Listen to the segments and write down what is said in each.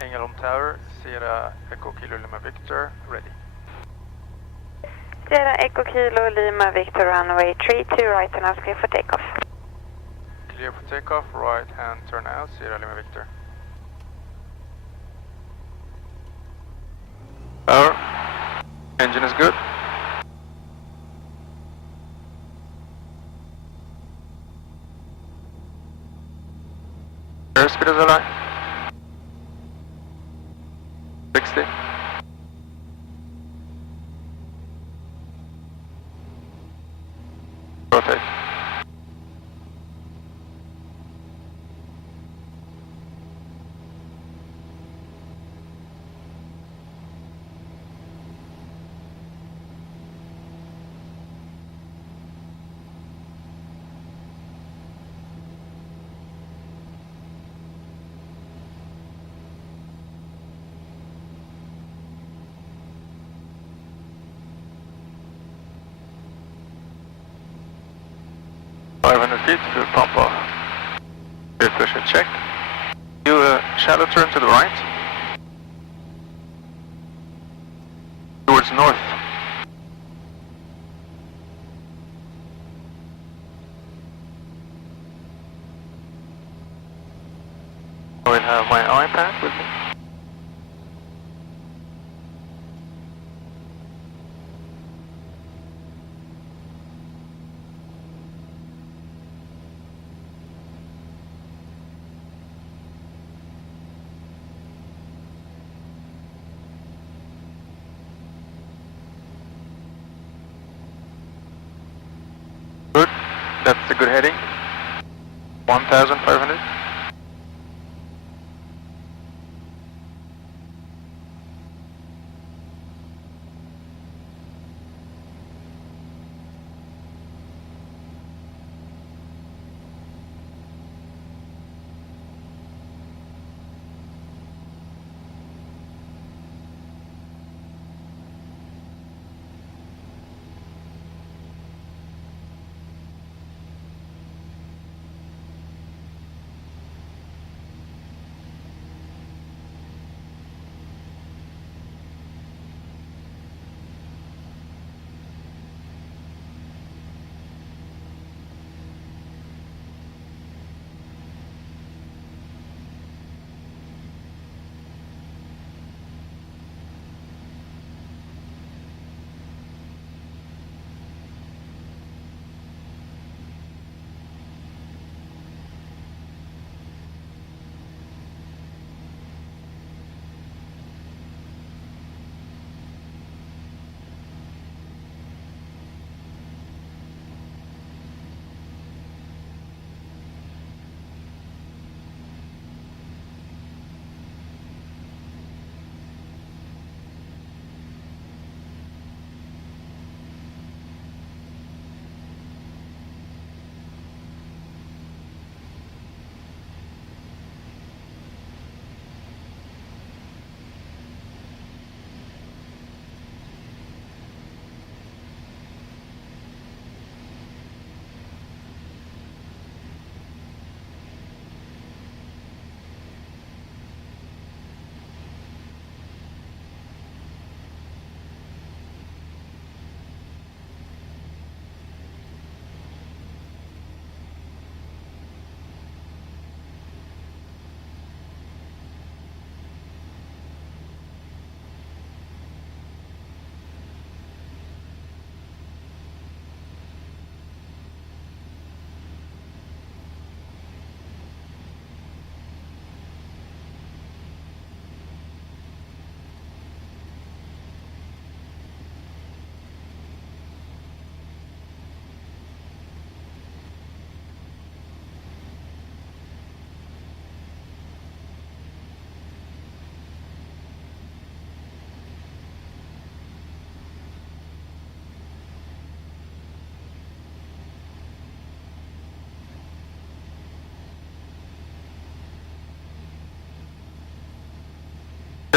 Ängelholm Tower, Sierra Echo Kilo Lima Victor, ready. Sierra Echo Kilo Lima Victor runway 32 right and clear for takeoff. Clear for takeoff, right hand turn out, Sierra Lima Victor. Power, engine is good. Airspeed is aligned. 60. Rotate. Feet, fuel pump off. Fuel pressure check. Do a shallow turn to the right. Towards north. I will have my iPad with me. Good, that's a good heading. 1,500.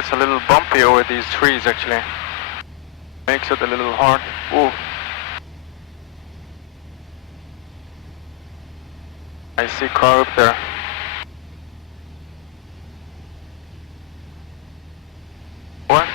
it's a little bumpy over these trees actually. Makes it a little hard. Ooh. I see car up there. What?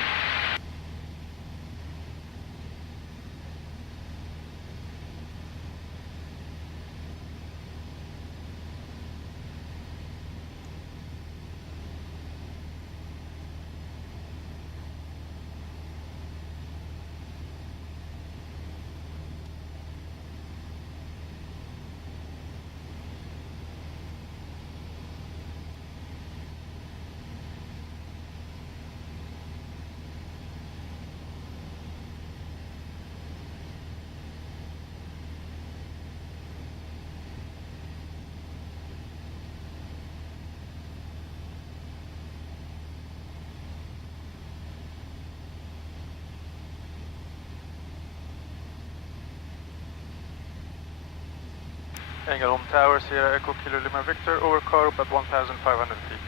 Ängelholm Tower, Sierra Echo Kilo Lima Victor, over car up at 1,500 feet.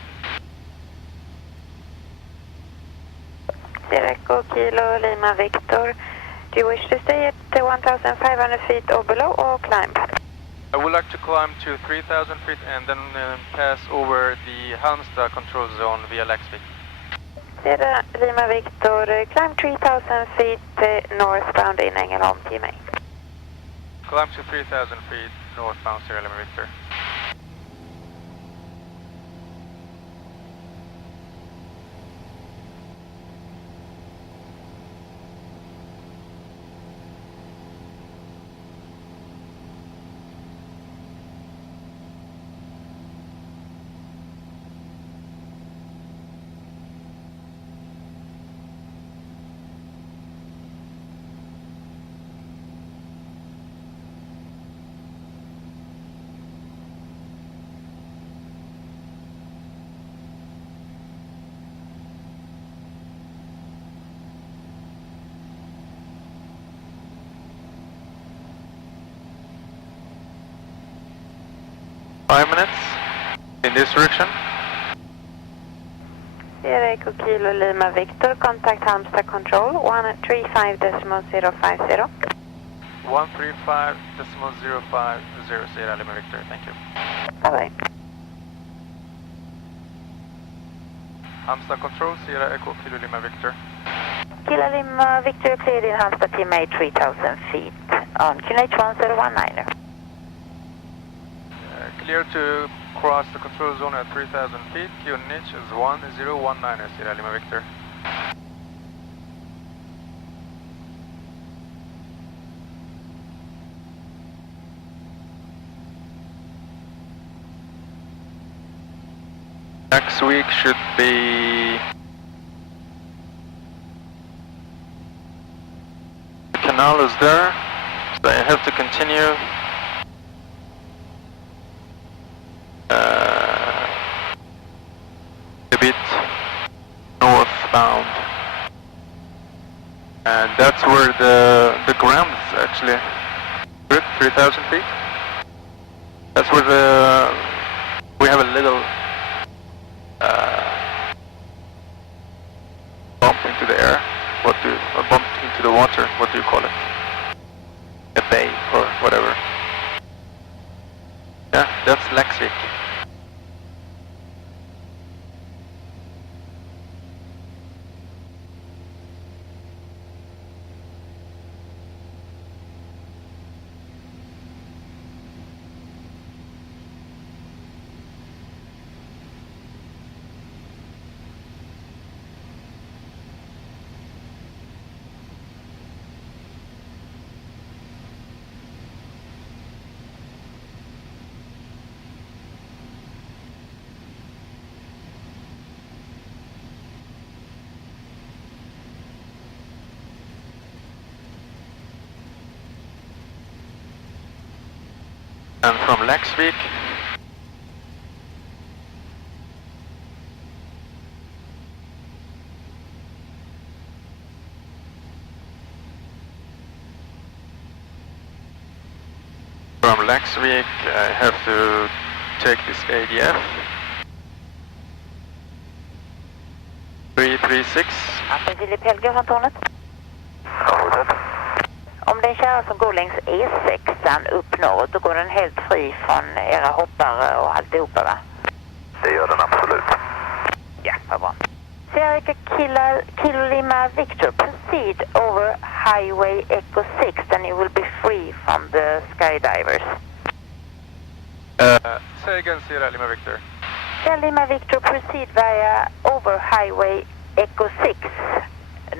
Sierra Echo Kilo Lima Victor, do you wish to stay at 1,500 feet or below or climb? I would like to climb to 3,000 feet and then pass over the Halmstad control zone via Laxvik. Sierra Lima Victor, climb 3,000 feet northbound in Ängelholm, TMA. Climb to 3,000 feet northbound Sierra Lima Victor. Minutes in this direction. Sierra Echo Kilo Lima Victor, contact Halmstad Control 135.050. 135.050 Sierra Lima Victor, thank you. Bye bye. Halmstad Control, Sierra Echo Kilo Lima Victor. Kilo Lima Victor cleared in Halmstad TMA 3,000 feet on QNH 1019er. Clear to cross the control zone at 3,000 feet. QNH is 1019 Sierra Lima Victor. Next week should be... The canal is there, so I have to continue. A bit northbound, and that's where the ground is actually 3,000 feet. That's where we have a little bump into the air. A bump into the water? What do you call it? A bay or whatever. Yeah, that's Laxvik. And from Laxvik, I have to take this ADF 336. Anton Filip Helge från tornet. Ja, fortsätt. Om det är en kärra som går längs E6 upp norrut, då går den helt fri från era hoppare och alltihopa, va? Det gör den absolut. Ja, vad bra. Sierra Kilo Lima Victor, proceed over Highway Echo 6 and you will be free from the skydivers. Say again, Sierra Lima Victor. Sierra Lima Victor, proceed via over Highway Echo 6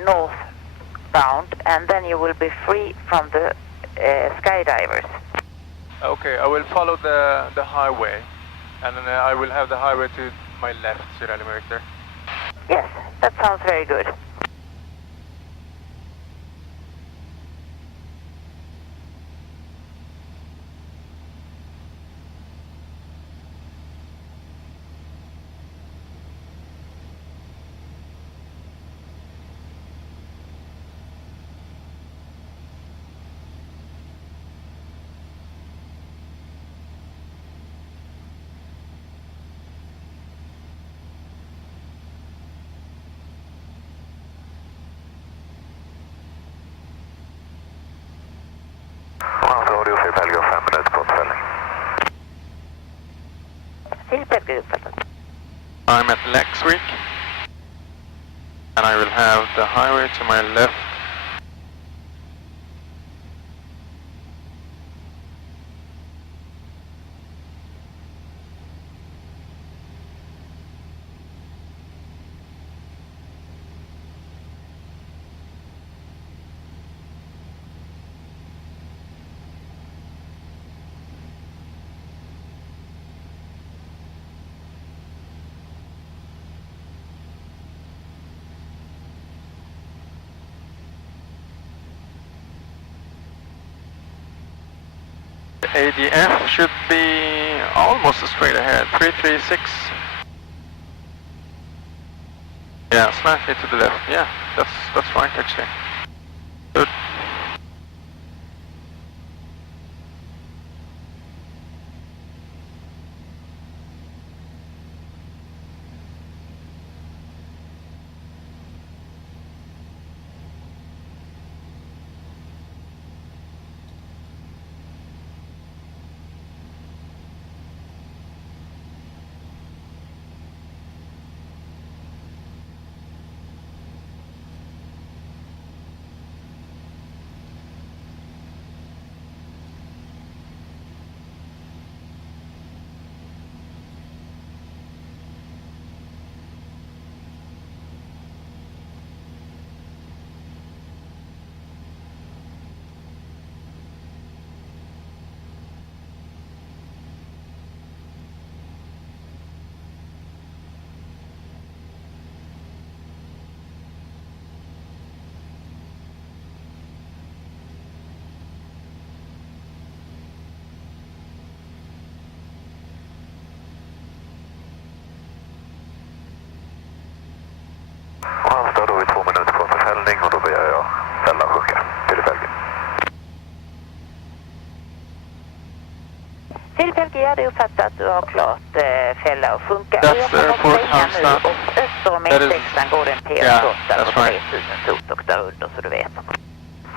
northbound and then you will be free from the skydivers. Okay, I will follow the highway, and then I will have the highway to my left, Sierra Lima Victor. Yes, that sounds very good. Radio Filip Helge och 5 minuter på försäljning. Filip Helge uppfattat. I'm at Lexwick, and I will have the highway to my left. ADF should be almost straight ahead, 336. Yeah, slightly to the left. Yeah, that's right actually. Good. Halmstad, då är 2 minuter på försäljning och då begär jag fälla och sjunga. Filip Helge. Filip Helge, jag hade uppfattat att du har klart fälla och funka. That's Jag kommer Fort att säga nu, Halmstad. och öster om That is- E6 går det en Yeah, PS8 that's och right. 3000 fot och där under, så du vet.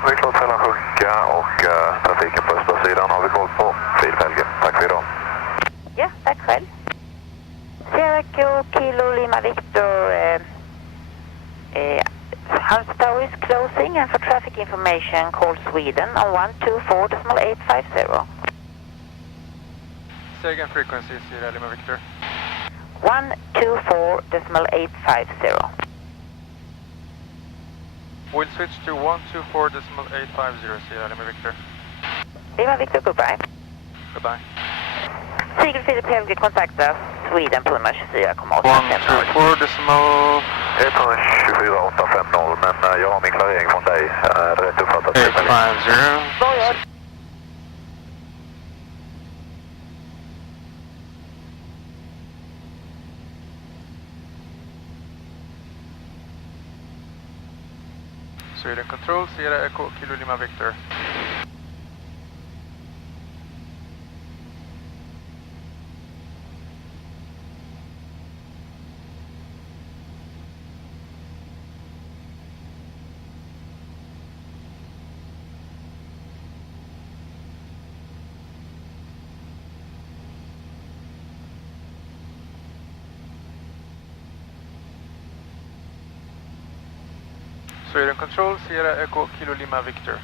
Vi är klart fällan sjunka och trafiken på östra sidan har vi koll på. Filip Helge, tack för idag. Ja, tack själv. Sierra Kilo Lima Victor, Halmstad is closing and for traffic information call Sweden on 124.850. Say again frequency, Sierra Lima Victor. 124.850. We'll switch to 124.850, Sierra Lima Victor. Lima Victor, goodbye. Goodbye. Sigel Filip Helge kontaktar Sweden på 124,850. 124.850. 124,850, men jag har min klarering från dig. Är det rätt uppfattat? 850. Börjar. Sweden Control, Sierra Echo, Kilo Lima Victor. Sweden Control, Sierra Echo Kilo Lima Victor.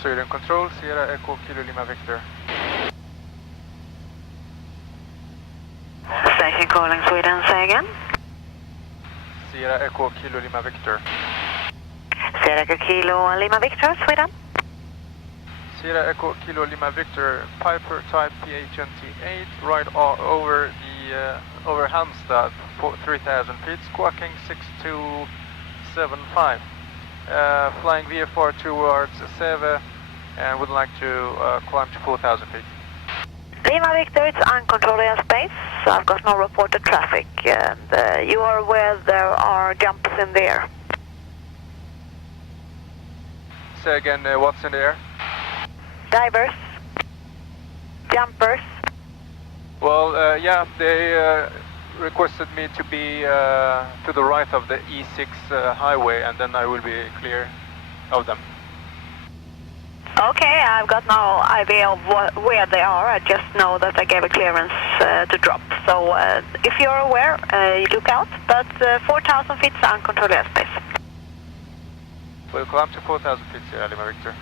Sweden Control, Sierra Echo Kilo Lima Victor. Station calling Sweden, say again. Sierra Echo Kilo Lima Victor. Sierra Echo Kilo Lima Victor, Sweden. Sierra Echo Kilo Lima Victor, Piper type PHNT8, right over the over Halmstad, 3,000 feet, squawking 6275. Flying VFR towards Säve and would like to climb to 4,000 feet. Lima Victor, it's uncontrolled airspace. I've got no reported traffic, and you are aware there are jumps in the air. Say again, what's in the air? Divers, jumpers. Well, yeah, they requested me to be to the right of the E6 highway, and then I will be clear of them. Okay, I've got no idea of where they are. I just know that I gave a clearance to drop. So if you're aware, you look out, but 4,000 feet is uncontrolled airspace. We'll climb to 4,000 feet, Sierra Lima Victor.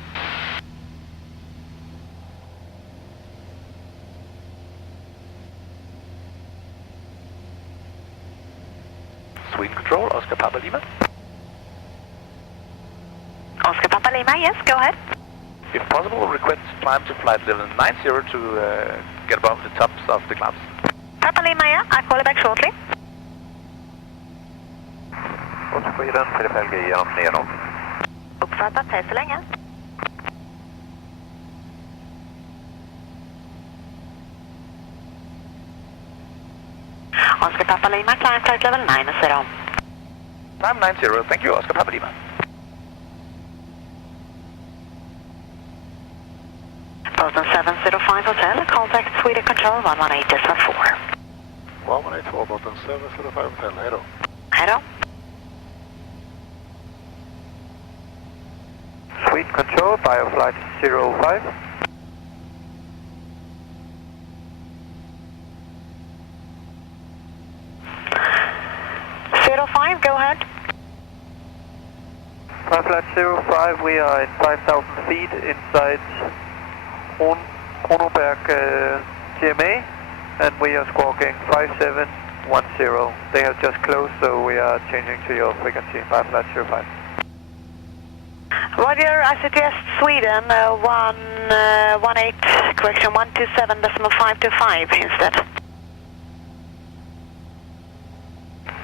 Sweden Control, Oscar Papa Lima. Oscar Papa Lima, yes, go ahead. If possible, request climb to flight level 90 to get above the tops of the clouds. Papa Lima, yeah, I'll call you back shortly. Sweden, Filip Helge genom neråt. Uppfattat, hej så länge. Oscar Papa Lima, climb flight level 90. Climb 90, thank you, Oscar Papa Lima. Boston 705 Hotel, contact Sweden Control 118.4. 118, Boston 705 Hotel, hej då. Hej då. Sweden Control, Bioflight 05. Go ahead. Bioflight 05, we are at 5,000 feet inside Kronoberg GMA, and we are squawking 5710. They have just closed, so we are changing to your frequency, Bioflight 05. Roger, I suggest Sweden 118, correction 127.525 instead.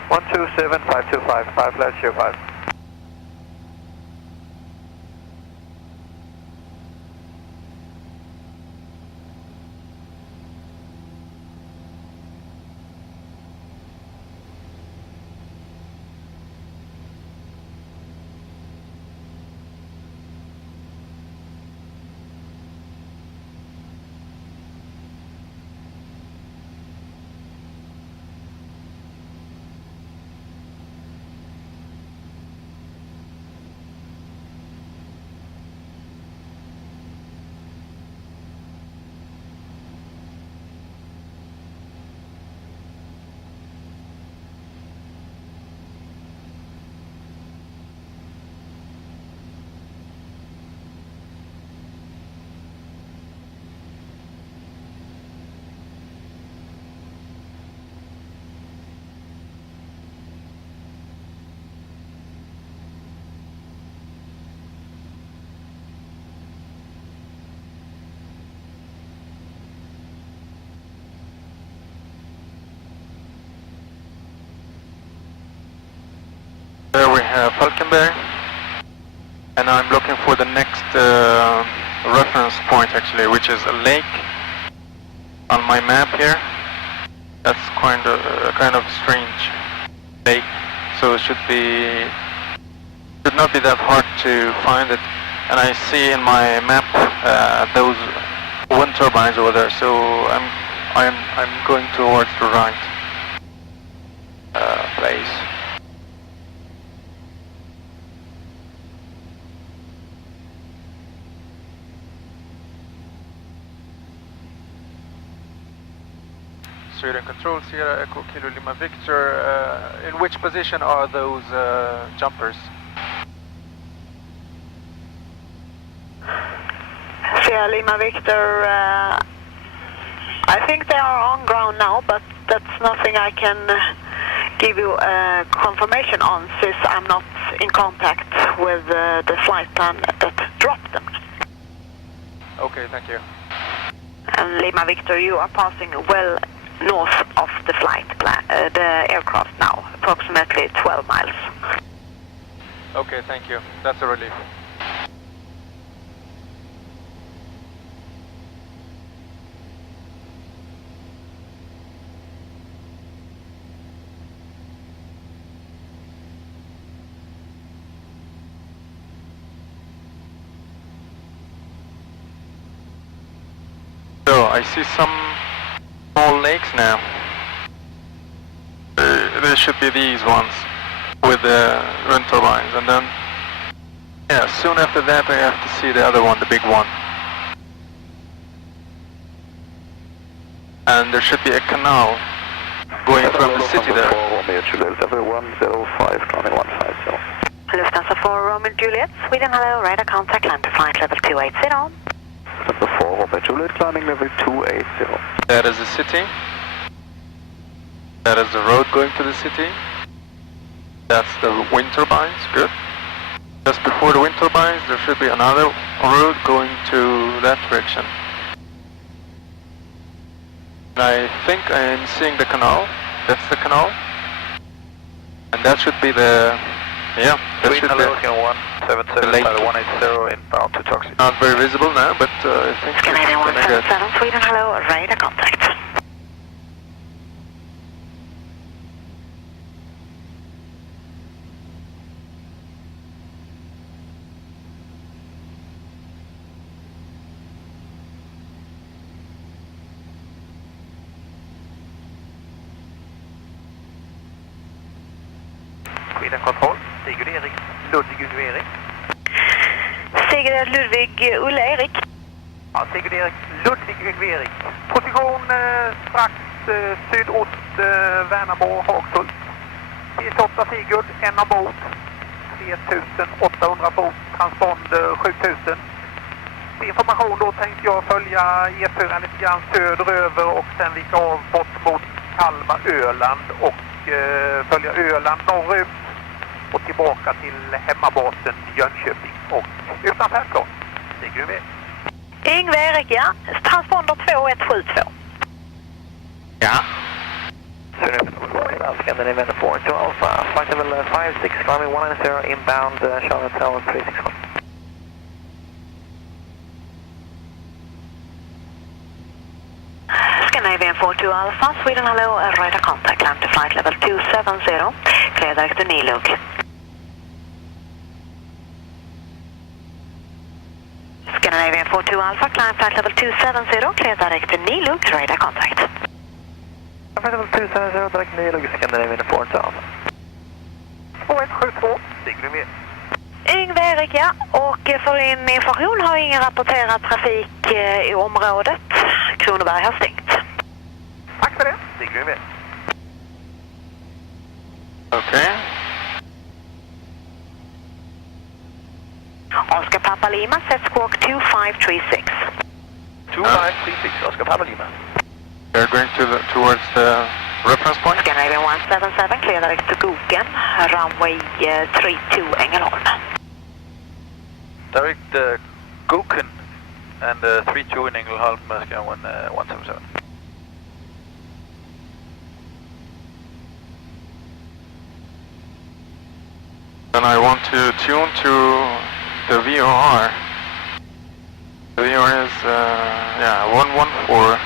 127.525, Bioflight 05. There we have Falkenberg, and I'm looking for the next reference point actually, which is a lake on my map here. That's kind of strange lake, so it should not be that hard to find it. And I see in my map those wind turbines over there, so I'm going towards the right place. Sweden Control, Sierra Echo Kilo Lima Victor. In which position are those jumpers? Sierra Lima Victor, I think they are on ground now, but that's nothing I can give you confirmation on, since I'm not in contact with the flight plan that dropped them. Okay, thank you. And Lima Victor, you are passing well north of the flight plan, the aircraft now, approximately 12 miles. Okay, thank you. That's a relief. So I see some small lakes now. There should be these ones with the wind turbines, and then yeah, soon after that I have to see the other one, the big one. And there should be a canal going from the city there. Lufthansa 4 Romeo Juliet, Sweden, hello, radar contact, climb to flight level 280. Number 4 Romeo Juliet, climbing level 280. That is the city. That is the road going to the city. That's the wind turbines, good. Just before the wind turbines there should be another road going to that direction. And I think I am seeing the canal. That's the canal. And that should be the... yeah, that should be... 177, 180 inbound to Toxic. Not very visible now, but I think it's Canadian gonna get... 177, Sweden, hello, radar contact. Sweden Control, Sigurd Erik, Ludvig Ulle Erik. Sigurd Ludvig Ulle Erik. Ja, Sigurd Erik, Ludvig Ulle Erik. Position strax sydost Värnamo, Hagshult. 28 Sigurd, en ombord. 3800 fot, transponder 7000. För information då tänkte jag följa E4 lite grann söderöver och sen vika av bort mot Kalmar, Öland och följa Öland norrut och tillbaka till hemmabasen Jönköping och utan färdplan. Sigurd Erik. Yngve Erik, ja. Transponder 2172. Ja. Scandinavian 42 Alpha, flight level 56, climbing 190 inbound, Charlotte Tower 361. Scandinavian 42 Alpha, Sweden, hello, radar contact, climb to flight level 270, clear direct to Nilug. Scandinavian 42 Alpha, climb flight level 270, clear direct to Nilug, radar contact. Flight level 270, direct to Nilug, Scandinavian 42 Alpha. 2172, Sigurd Erik. Yngve Erik, ja. Och för din information har ingen rapporterad trafik i området. Kronoberg har stängt. Tack för det, Sigurd Erik. Okay. Oscar Papa Lima, set squawk 2536. 2536, Oscar Papa Lima. They're going towards the reference point? Scandinavian 177, clear direct to Goken, runway 32 Ängelholm. Direct Goken and 32 in Ängelholm, Scandinavian 177. then I want to tune to the VOR. The VOR is, yeah, 114.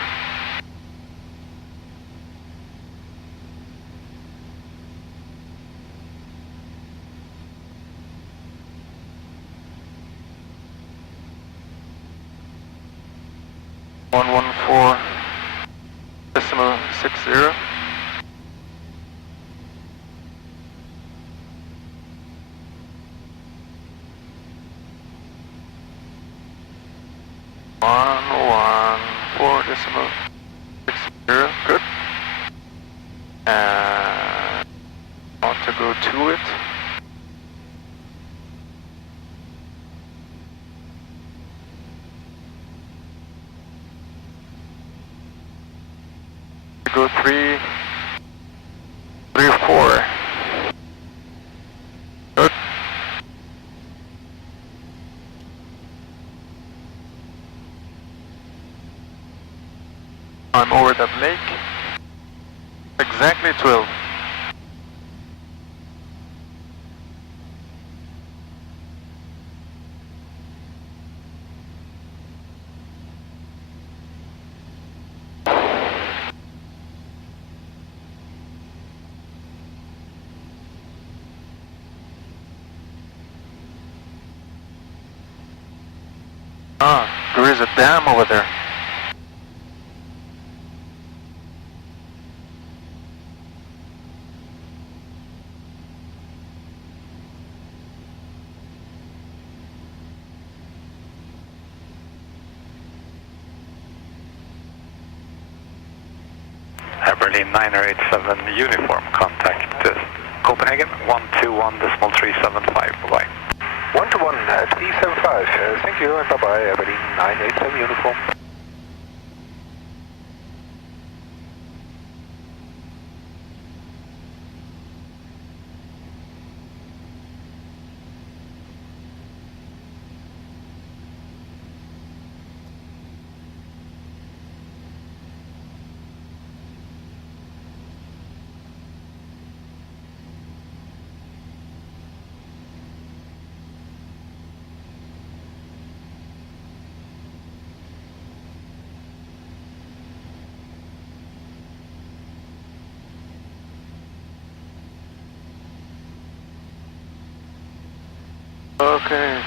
Decimal 60. Decimal 60. Good. And I want to go to it. Go 3, 4. Good. I'm over that lake. Exactly 12. Ah, there is a dam over there. Berlin 9087 uniform, contact Copenhagen 121.375, bye-bye. 121.375, thank you and bye-bye, Berlin 987 uniform. Okay.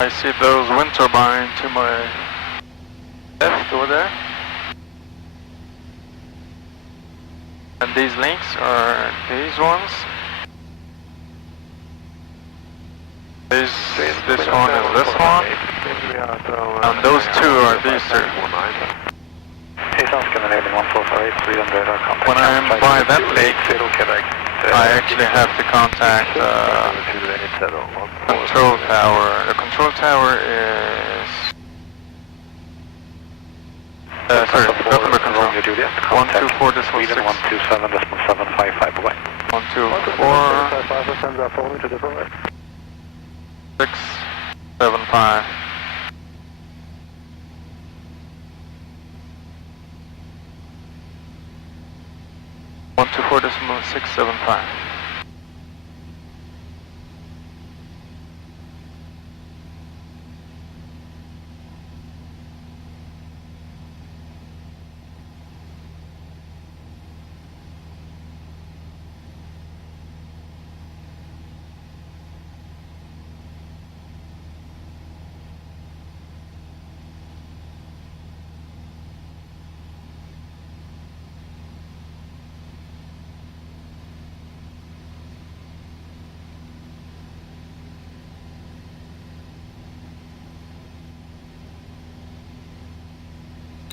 I see those wind turbines to my left over there. And these links are these ones. This one is this one. And those two are these two. When I'm by that lake, I actually have to contact control tower. The control tower is... sorry, Gothenburg control. 124 decimal 6. 127.755 away. 124 675. One two four decimal 675.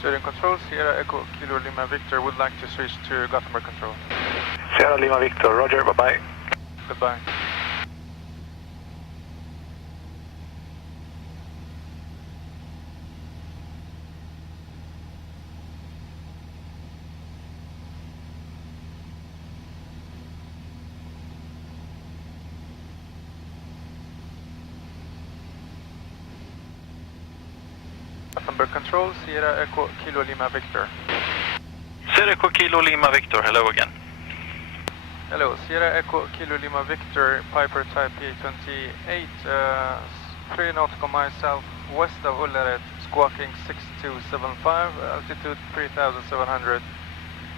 Steering control, Sierra Echo Kilo Lima Victor would like to switch to Gothenburg control. Sierra Lima Victor, roger, bye-bye. Goodbye. Gothenburg Control, Sierra Echo Kilo Lima Victor. Sierra Echo Kilo Lima Victor, hello again. Hello, Sierra Echo Kilo Lima Victor, Piper Type P28, 3 nautical miles southwest of Ullared, squawking 6275, altitude 3700.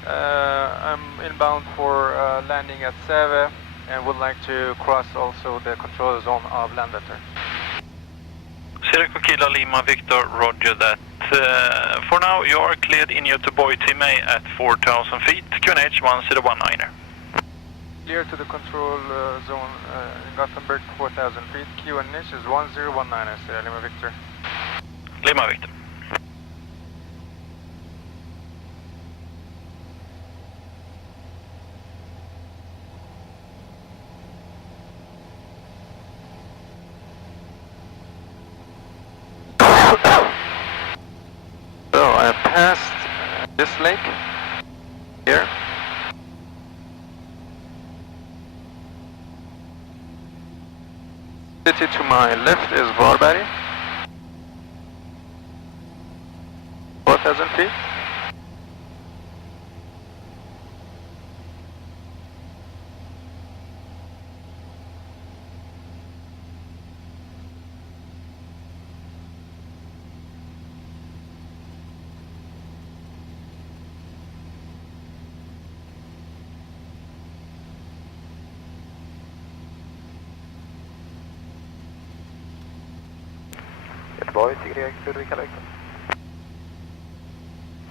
I'm inbound for landing at Säve and would like to cross also the control zone of Landvetter. Sierra Echo Kilo Lima Victor, roger that. For now, you are cleared in Göteborg Team A at 4,000 feet, QNH 1019er. Clear to the control zone in Gothenburg, 4,000 feet, QNH is 1019er, Sierra Lima Victor. Lima Victor. So I passed this lake here. City to my left is Varberg, 4,000 feet. Göteborg, Sigrid, Ludvig, Kalle Viktor.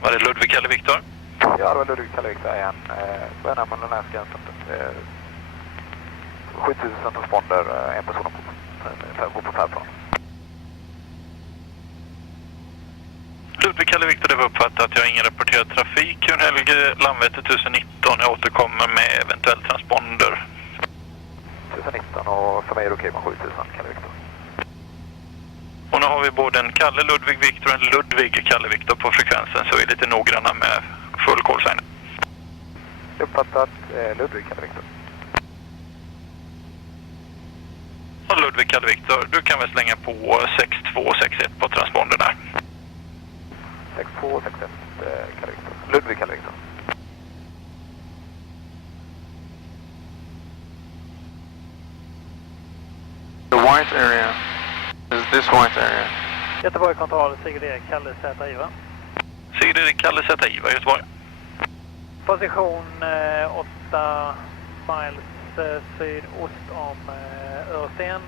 Var det Ludvig eller Viktor? Ja, det var Ludvig, Kalle Viktor igen. Så är man den här gränsen. 7000 transponder, en person på färdplan. Ludvig eller Viktor, det var uppfattat. Jag har ingen rapporterad trafik. Helge, Landvetter 1019. Jag återkommer med eventuell transponder. 1019 och för mig är det okej med 7000, Kalle Viktor. Och nu har vi både en Kalle Ludvig Viktor och en Ludvig Kalle Viktor på frekvensen, så vi är lite noggranna med full call sign. Uppfattat Ludvig Kalle Viktor. Och Ludvig Kalle Viktor, du kan väl slänga på 6261 på transpondern där. 6261 Kalle Viktor. Ludvig Kalle Viktor. The white area is this white area. Göteborg kontroll, Sigrid Kalle Z-Iva. Sigrid Kalle Z-Iva, Göteborg. Position 8 miles sydost om Örsten.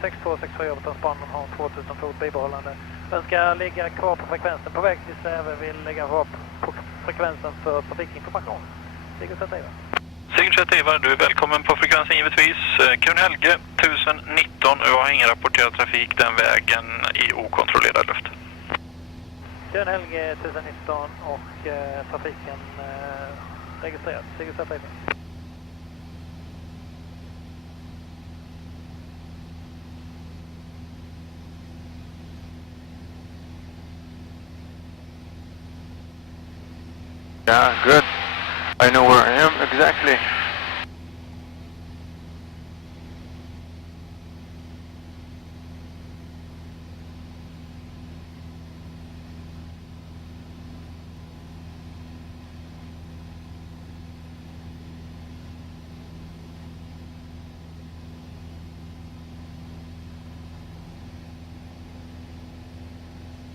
6264 på transpondern har 2000 fot bibehållande. Önskar ligga kvar på frekvensen på väg till Säve, vill lägga kvar på frekvensen för trafikinformation. Sigrid Z-Iva. Sigrid Z-Iva, du är välkommen på frekvensen givetvis. Helge 1019, jag har ingen rapporterad trafik den vägen i okontrollerad luft. Helge 1019 och trafiken registrerad. Sigrid Z-Iva. Yeah, good. I know where I am exactly.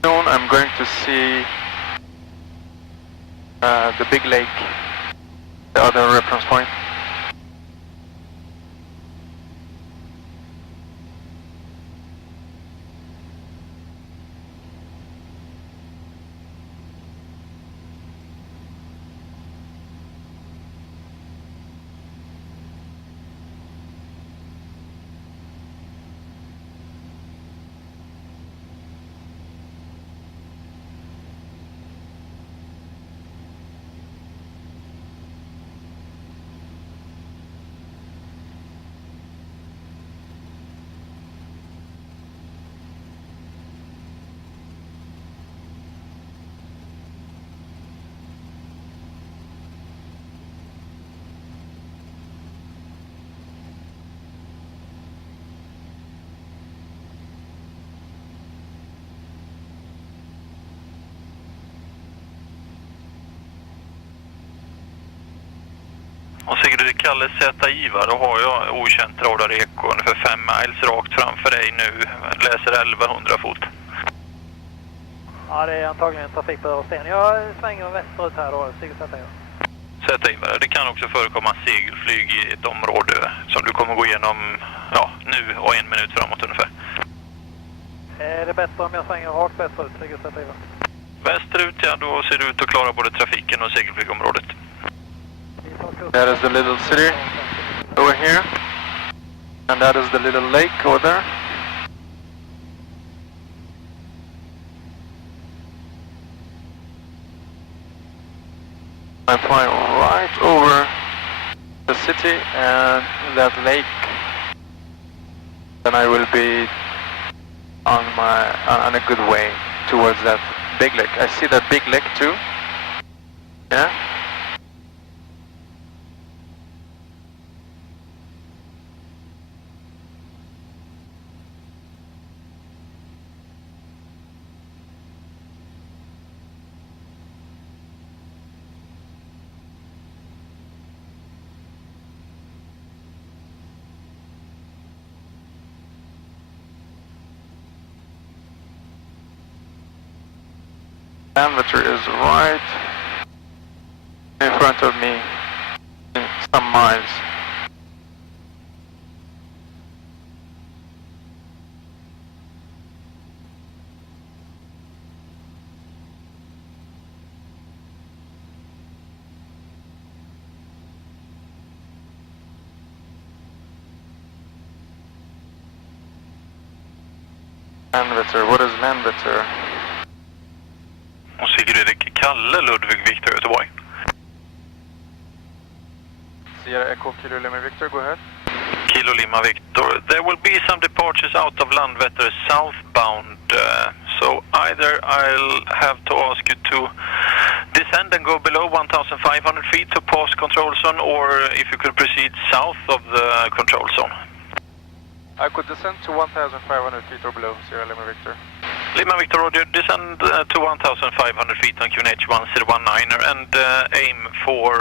Soon I'm going to see the big lake, the other reference point. Och Sigrid Kalle ZI, då har jag okänt radareko ungefär 5 miles rakt framför dig nu. Läser 1100 fot. Ja, det är antagligen trafik på Öresten. Jag svänger västerut här då, Sigrid ZI. ZI, det kan också förekomma segelflyg i ett område som du kommer gå igenom nu och 1 minut framåt ungefär. Är det bättre om jag svänger rakt västerut, Sigrid ZI? Västerut, ja, då ser det ut att klara både trafiken och segelflygområdet. That is the little city over here. And that is the little lake over there. I'm flying right over the city and that lake. Then I will be on a good way towards that big lake. I see that big lake too. Yeah. Landvetter is right in front of me in some miles. Landvetter, what is Landvetter? Och Sigrid Kalle, Ludvig, Victor, Göteborg. Sierra Echo Kilo Lima Victor, go ahead. Kilo Lima Victor. There will be some departures out of Landvetter southbound. So either I'll have to ask you to descend and go below 1,500 feet to pass control zone, or if you could proceed south of the control zone. I could descend to 1,500 feet or below, Sierra Lima Victor. Lima Victor, Roger, descend to 1,500 feet on QNH 1019er and aim for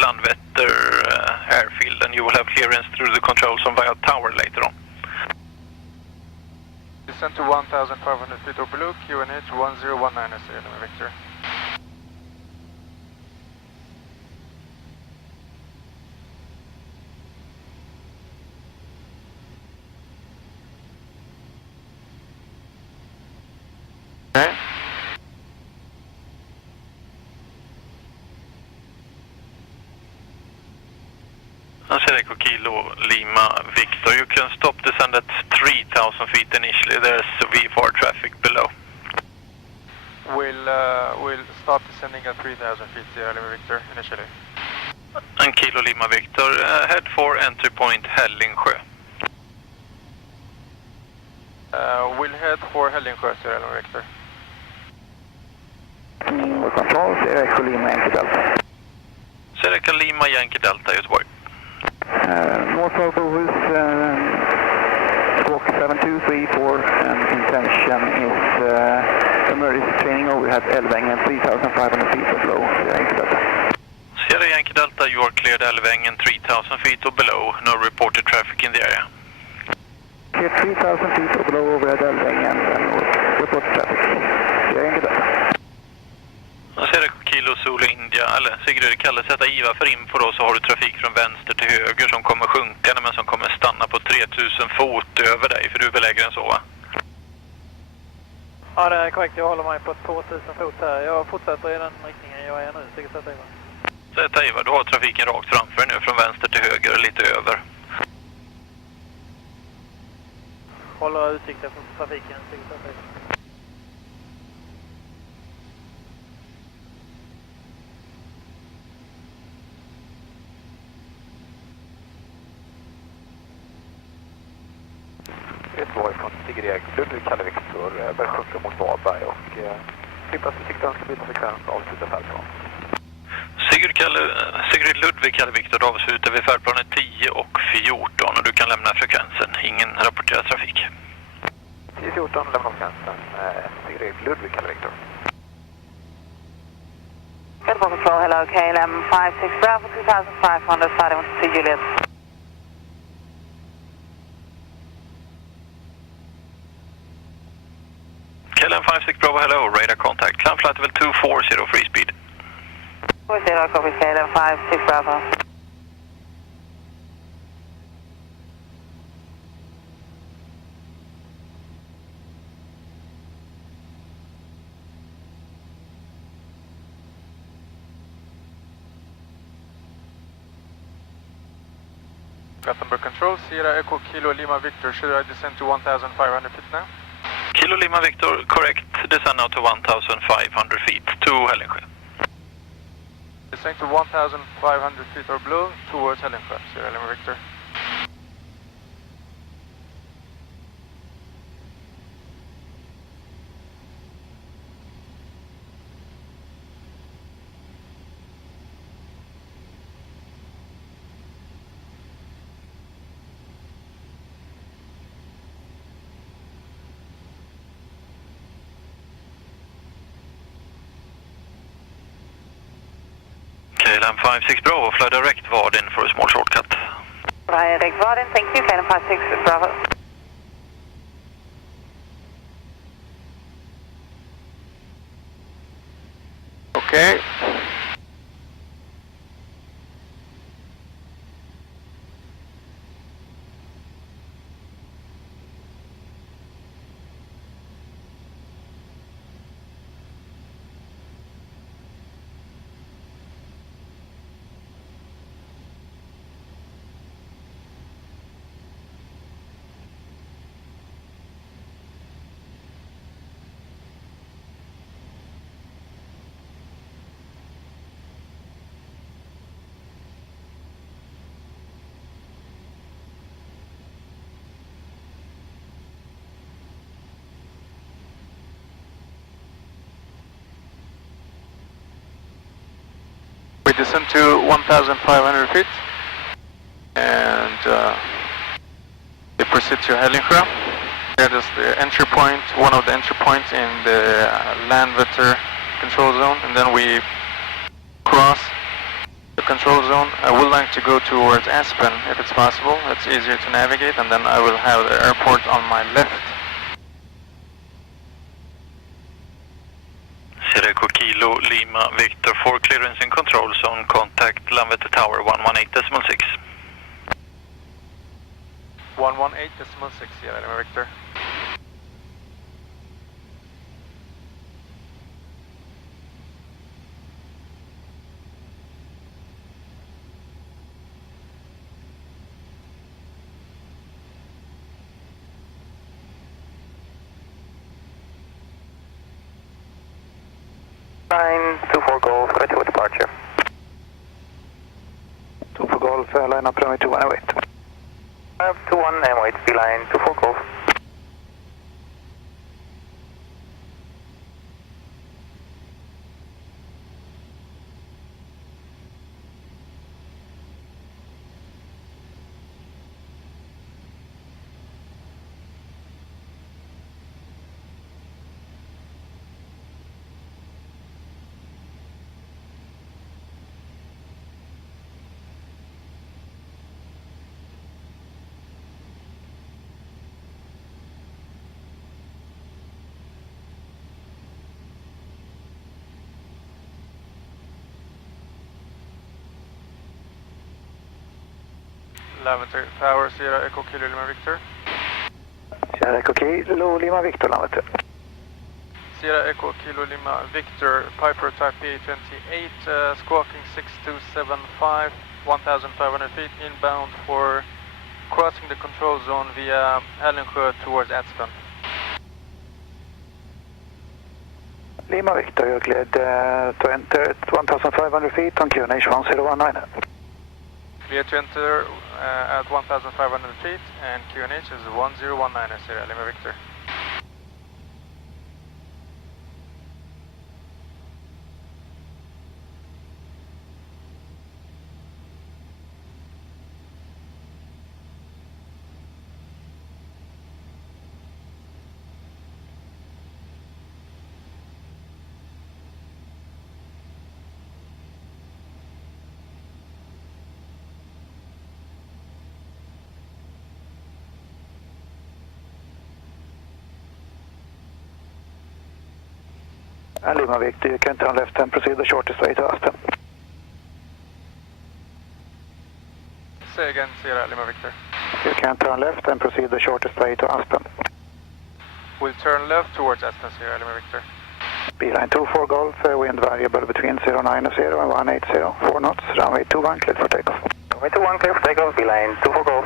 Landvetter airfield, and you will have clearance through the control zone via tower later on. Descend to 1,500 feet or below, QNH 1019er, Sierra Lima Victor. Okay. Echo Kilo Lima Victor, you can stop descend at 3,000 feet initially. There's VFR traffic below. We'll start descending at 3,000 feet, Sierra Lima Victor, initially. And Kilo Lima Victor, head for entry point Hällingsjö. We'll head for Hällingsjö, Sierra Lima Victor. Control, Sierra Echo Lima Yankee Delta. Sierra Echo Lima Yankee Delta, Göteborg. North of Bohus, squawk 7234, and intention is emergency training overhead Älvängen 3,500 feet or below, Sierra Yankee Delta. Sierra Yankee Delta, you are cleared Älvängen 3,000 feet or below, no reported traffic in the area. Cleared 3,000 feet or below overhead Älvängen, and reported traffic, Sierra Yankee Delta. Sierra Kilo Zulu India, eller Sigrid Kalle ZI, för info då, så har du trafik från vänster till höger som kommer sjunkande men som kommer stanna på 3,000 fot över dig, för du är lägre än så, va? Ja, det är korrekt. Jag håller mig på 2,000 fot här. Jag fortsätter i den riktningen jag är nu, Sigrid ZI. ZI, du har trafiken rakt framför nu från vänster till höger, lite över. Håller utsikt efter trafiken, Sigrid ZI. Göteborg från Sigrid Ludvig Kalle Victor, börjar sjunka mot Varberg och slippas försikta frekvens avsluta färdplan. Sigrid Ludvig Kalle Victor, avslutar vid färdplanen 10 och 14 och du kan lämna frekvensen, ingen rapporterad trafik. 10-14 lämnar frekvensen, Sigrid Ludvig Kalle Victor. 24 control, hello, KLM 56 Bravo 2500, starting to Juliet. KLM 56 Bravo, hello, radar contact. Climb flight level 240, free speed. 40, copy, KLM 56 Bravo. Gothenburg Control, Sierra Echo Kilo Lima Victor, should I descend to 1,500 feet now? Kilo Lima Victor, correct. Descend now to 1,500 feet to Ängelholm. Descend to 1,500 feet or below towards Ängelholm, Sierra Lima Victor. KLM 56 Bravo, fly direct Varden for a small shortcut. Fly direct Varden, thank you, KLM 56 Bravo. Okay. We descend to 1,500 feet and we proceed to Ängelholm. That is the entry point, one of the entry points in the Landvetter control zone, and then we cross the control zone. I would like to go towards Aspen if it's possible. It's easier to navigate, and then I will have the airport on my left. Sierra Echo Kilo Lima Victor for clearance in control zone, contact Landvetter Tower 118.6. 118.6, Sierra Lima Victor. Line 24 Golf, ready for departure. 24 Golf, line up runway 21 and wait. 21 and wait, beeline 24 Golf. Landvetter Tower, Sierra Echo Kilo Lima Victor. Sierra Echo Kilo Lima Victor, Landvetter. Sierra Echo Kilo Lima Victor, Piper Type A28, squawking 6275, 1,500 feet inbound for crossing the control zone via Ängelholm towards Aspen. Lima Victor, you're cleared to enter at 1,500 feet on QNH 1019. Clear to enter at 1,500 feet and QNH is 1019, Sierra Lima Victor. Lima Victor, you can turn left and proceed the shortest way to Aspen. Say again, Sierra Lima Victor. You can turn left and proceed the shortest way to Aspen. We'll turn left towards Aspen, Sierra Lima Victor. Beeline 24 Golf, wind variable between 090 and 180, 4 knots, runway 21, clear for takeoff. Runway 21, clear for takeoff, Beeline 24 Golf.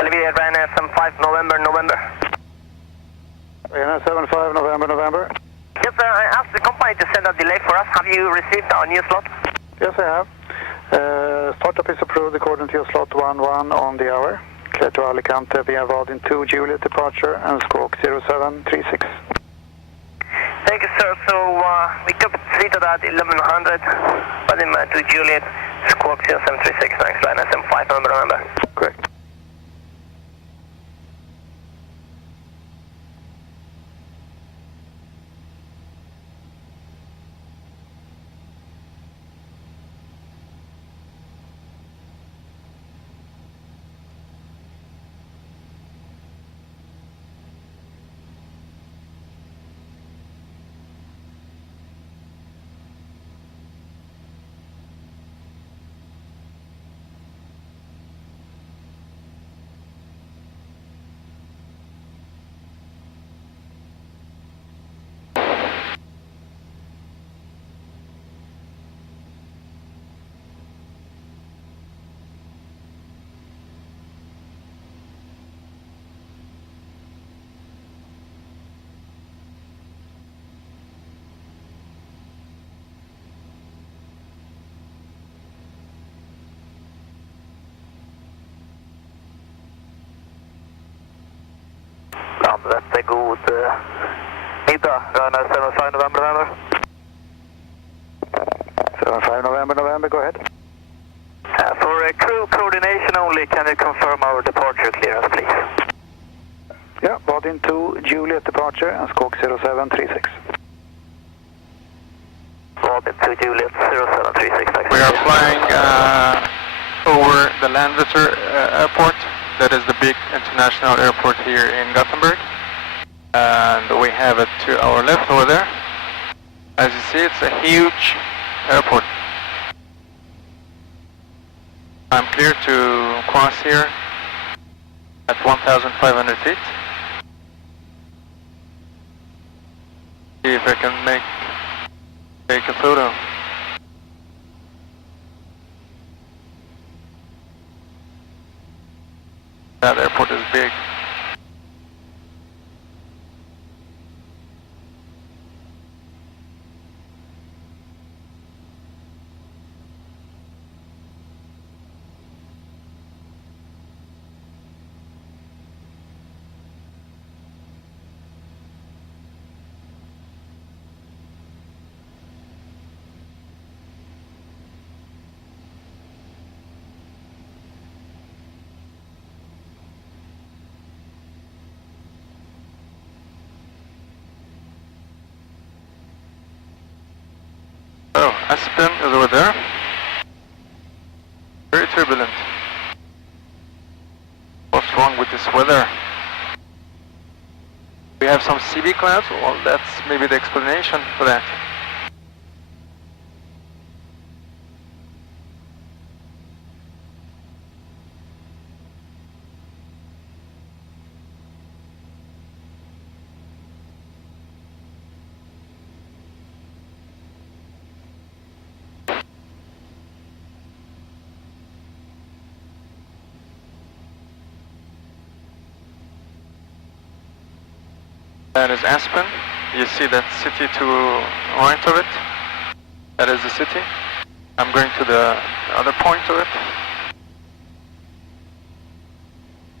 Olivier, Ryanair 75 November. Ryanair 75 November. Yes, sir, I asked the company to send a delay for us. Have you received our new slot? Yes, I have. Startup is approved according to your slot 11 on the hour. Clear to Alicante via Vadin 2 Juliet departure and squawk 0736. Thank you, sir. So we completed at 1100, but in 2 Juliet, squawk 0736, thanks, Ryanair 75 November. Correct. Landvetter, god middag. Ryanair 75 November. 75 November, go ahead. For crew coordination only, can you confirm our departure clearance, please? Yeah, Vadin 2 Juliet departure and squawk 0736. Vadin 2 Juliet 0736, thanks. We are flying over the Landvetter airport. That is the big international airport here in Gothenburg. And we have it to our left over there. As you see, it's a huge airport. I'm clear to cross here at 1,500 feet. See if I can take a photo. That airport is big. Oh, Aspen is over there. Very turbulent. What's wrong with this weather? We have some CV clouds. Well, that's maybe the explanation for that. That is Aspen. You see that city to right of it? That is the city. I'm going to the other point of it.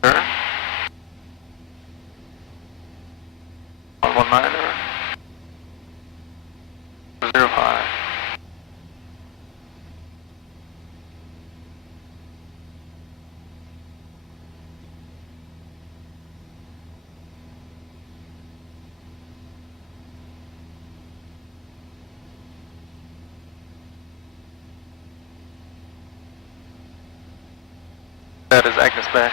Sure. 119er. 05. That is Agnes Bay.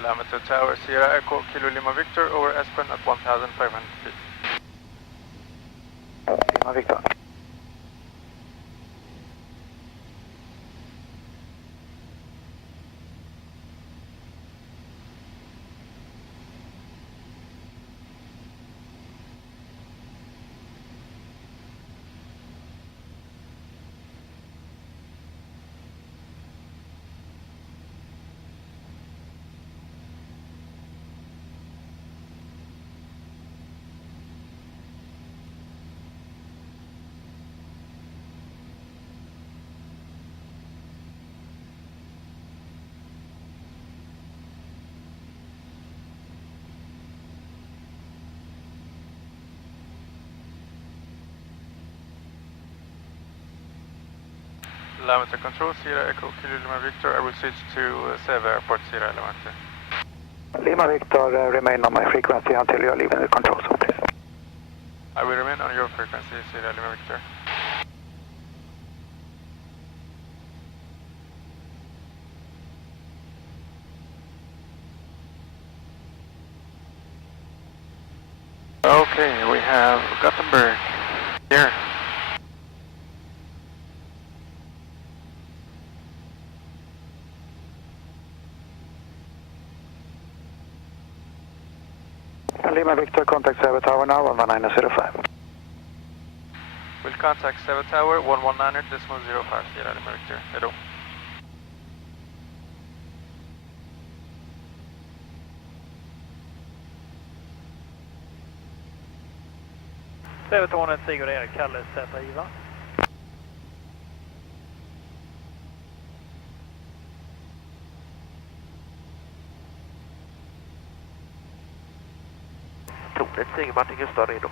Lametta Tower, Sierra Echo, Kilo Lima Victor, over Aspen at 1,500 feet. Lima Victor. Lametta Control, Sierra Echo, Kilo Lima Victor. I will switch to Säve Airport, Sierra Levante. Lima Victor, remain on my frequency until you are leaving the control zone, please. I will remain on your frequency, Sierra Lima Victor. Okay, we have Gothenburg here. Lima Victor, contact Säve Tower now, 11905. We'll contact Säve Tower, 119.05, Sierra Lima Victor. Hello. Sävetornet, Sigurd Erik, Kalle, Z Iva. Tornet, Sigurd Martin Gustav, redo.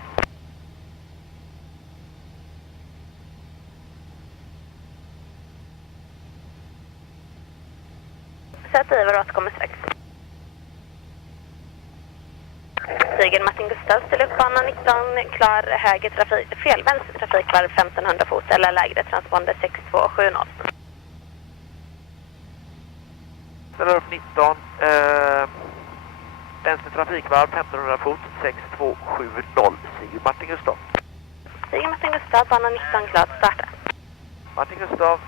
Z Iva, återkommer strax. Sigurd Martin Gustav, ställ upp bana 19, klar höger trafik, fel vänster trafikvarv 1500 fot eller lägre transponder 6270. Ställer upp 19, vänster trafikvarv 1500 fot 6270, Sigurd Martin Gustav. Sigurd Martin Gustav, bana 19, klart starta. Martin Gustav,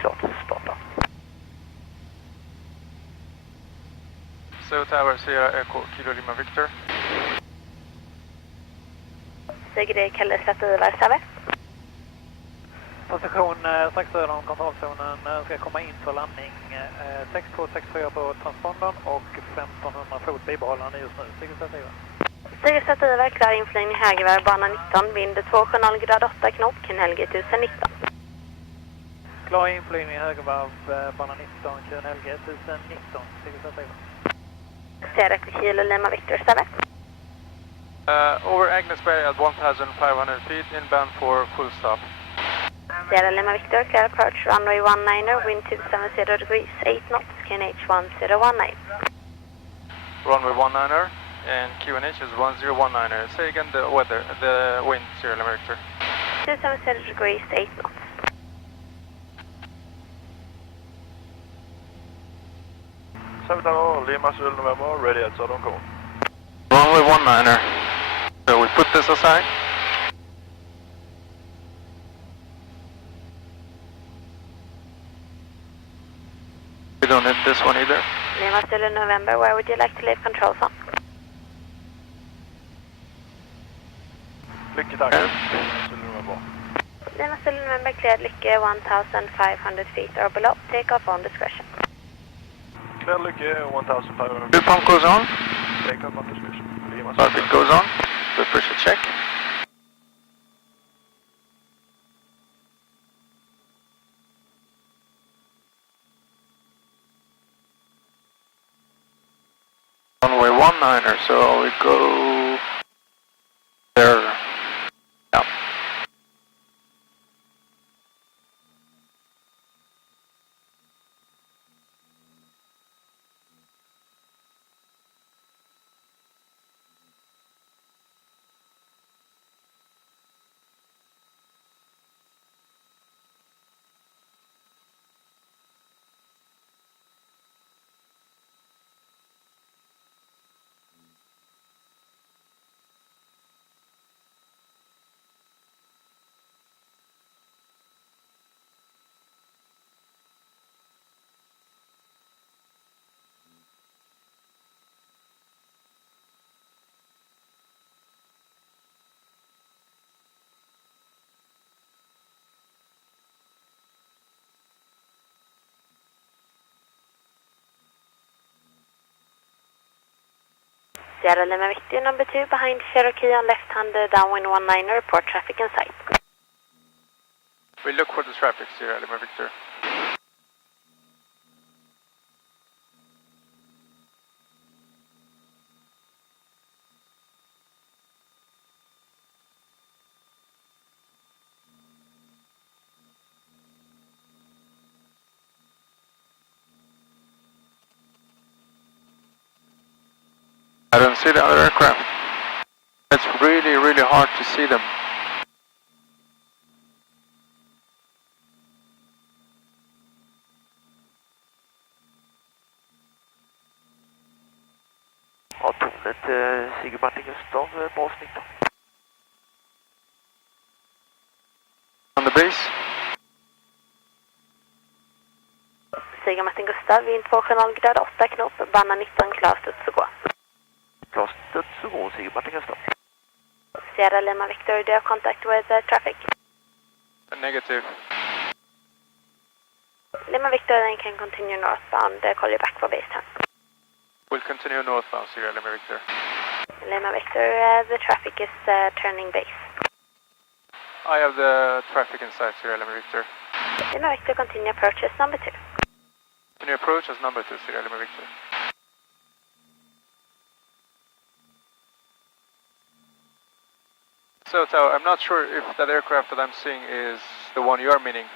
klart starta. Säve Tower, Sierra Echo, Kilo Lima Victor. Sigurd Erik, Kalle, Z Iva, Säve. Position strax söder om kontrollzonen, ska komma in för landning 6264 på transpondern och 1500 fot bibehållande just nu. Sigurd Z Iva. Sigurd Z Iva, klar inflygning högervarv, bana 19, vind 270 grad 8 knop, Kynhelge 1019. Klar inflygning högervarv, bana 19, Kynhelge 1019, Sigurd Z Iva. Sierra Kilo Lima Victor, Säve. Over Agnes Bay at 1,500 feet, inbound for full stop. Sierra Lima Victor, clear approach, runway 19er, wind 270 degrees, 8 knots, QNH 1019. Runway 19er, and QNH is 1019er. Say again the weather, the wind, Sierra Lima Victor. 270 degrees, 8 knots. Hotel Lima Zulu November, ready at Southern Cone. Runway 19er. So we put this aside. We don't need this one either. Lima Zulu November, where would you like to leave controls on? Lycke tack. Okay. Zulu November. Lima Zulu November, cleared Lycke 1,500 feet or below. Take off on discretion. Clear Lycke 1,500. Fuel pump goes on. Take off on discretion. Lima But it goes on. The pressure check. Runway 19er, so we go there. Yeah. Sierra Lima Victor, number 2, behind Cherokee on left-hand downwind 19er, report traffic in sight. We look for the traffic, Sierra Lima Victor. I don't see the other aircraft. It's really, really hard to see them. Ja, tornet Sigurd Martin Gustav, bra snitt. On the base. Sigurd Martin Gustav, vind 2,0 grad 8 knop, bana 19, klar studs och gå. Klar studs och gå, Sigurd Martin Gustav. Sierra Lima Victor, do you have contact with traffic? Negative. Lima Victor, then can continue northbound, call you back for base time. We'll continue northbound, Sierra Lima Victor. Lima Victor, the traffic is turning base. I have the traffic inside, Sierra Lima Victor. Lima Victor, continue approach as number 2. Can you approach as number 2, Sierra Lima Victor? So, Tao, I'm not sure if that aircraft that I'm seeing is the one you are meaning.